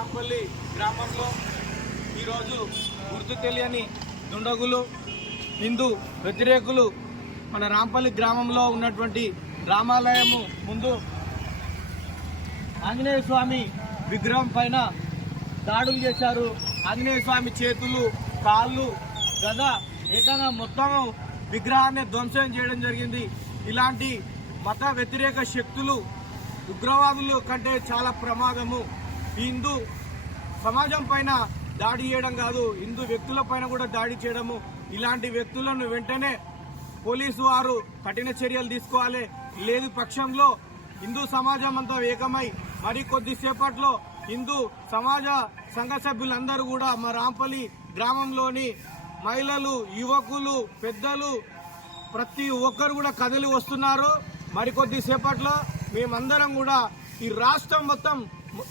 రాంపల్లి గ్రామంలో ఈరోజు గుర్తు తెలియని దుండగులు హిందూ వ్యతిరేకులు మన రాంపల్లి గ్రామంలో ఉన్నటువంటి రామాలయము ముందు ఆంజనేయ స్వామి విగ్రహం పైన దాడులు చేశారు. ఆంజనేయ స్వామి చేతులు, కాళ్ళు, గద ఏకంగా మొత్తం విగ్రహాన్ని ధ్వంసం చేయడం జరిగింది. ఇలాంటి మత వ్యతిరేక శక్తులు ఉగ్రవాదులు కంటే చాలా ప్రమాదము. హిందూ సమాజం పైన దాడి చేయడం కాదు, హిందూ వ్యక్తుల పైన కూడా దాడి చేయడము. ఇలాంటి వ్యక్తులను వెంటనే పోలీసు వారు కఠిన చర్యలు తీసుకోవాలి. లేదు పక్షంలో హిందూ సమాజం అంతా ఏకమై మరి కొద్దిసేపట్లో హిందూ సమాజ సంఘ సభ్యులందరూ కూడా మా రాంపల్లి గ్రామంలోని మహిళలు, యువకులు, పెద్దలు ప్రతి ఒక్కరు కూడా కదిలి వస్తున్నారు. మరికొద్దిసేపట్లో మేమందరం కూడా ఈ రాష్ట్రం మొత్తం,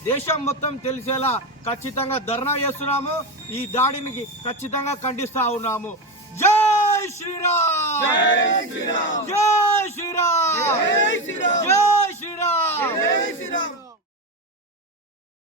దేశం మొత్తం తెలిసేలా ఖచ్చితంగా ధర్నా చేస్తున్నాము. ఈ దాడిని ఖచ్చితంగా ఖండిస్తా ఉన్నాము. జై శ్రీరామ్.